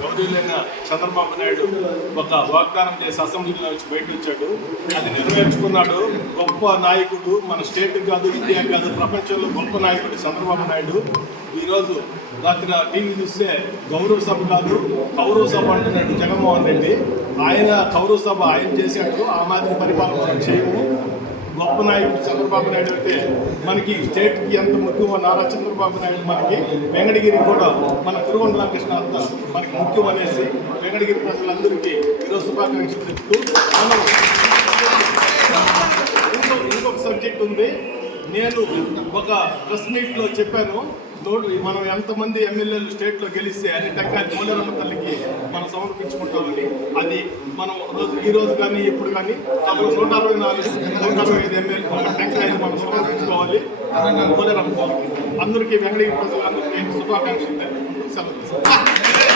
గౌరవనీయులైన చంద్రబాబు నాయుడు ఒక వాగ్దానం చేసి అసెంబ్లీలో వచ్చి బయట వచ్చాడు అది నెరవేర్చుకున్నాడు. గొప్ప నాయకుడు మన స్టేట్ కాదు ఇండియా కాదు ప్రపంచంలో గొప్ప నాయకుడు చంద్రబాబు నాయుడు. ఈరోజు రాత్రి టీవీ చూస్తే గౌరవ సభ కాదు కౌరవ సభ అంటున్నాడు జగన్మోహన్ రెడ్డి. ఆయన కౌరవ సభ ఆయన చేశాడు. ఆ మాదిరి పరిపాలన మనం చేయము. గొప్ప నాయకుడు చంద్రబాబు నాయుడు అంటే మనకి స్టేట్కి ఎంత ముఖ్యమో నారా చంద్రబాబు నాయుడు మనకి వెంకటగిరి కూడా మన తిరువనల కృష్ణ అంత మనకి ముఖ్యం అనేసి వెంకటగిరి ప్రజలందరికీ ఈరోజు శుభాకాంక్షలు చెప్తూ ఇంకొక సబ్జెక్ట్ ఉంది. నేను ఒక ప్రెస్ మీట్లో చెప్పాను. నోటు మనం ఎంతమంది ఎమ్మెల్యేలు స్టేట్లో గెలిస్తే అన్ని టెంకాయ మూలరమ్మ తల్లికి మనం సమర్పించుకుంటామని. అది మనం రోజు ఈ రోజు కానీ ఇప్పుడు కానీ అప్పుడు నూట అరవై నాలుగు నూట అరవై ఐదు ఎమ్మెల్యే టెంకాయలు మనం సమర్పించుకోవాలి. మూలరమ్మ అందరికీ వెంకటగిరి ప్రజలందరికీ శుభాకాంక్షలు సెలవు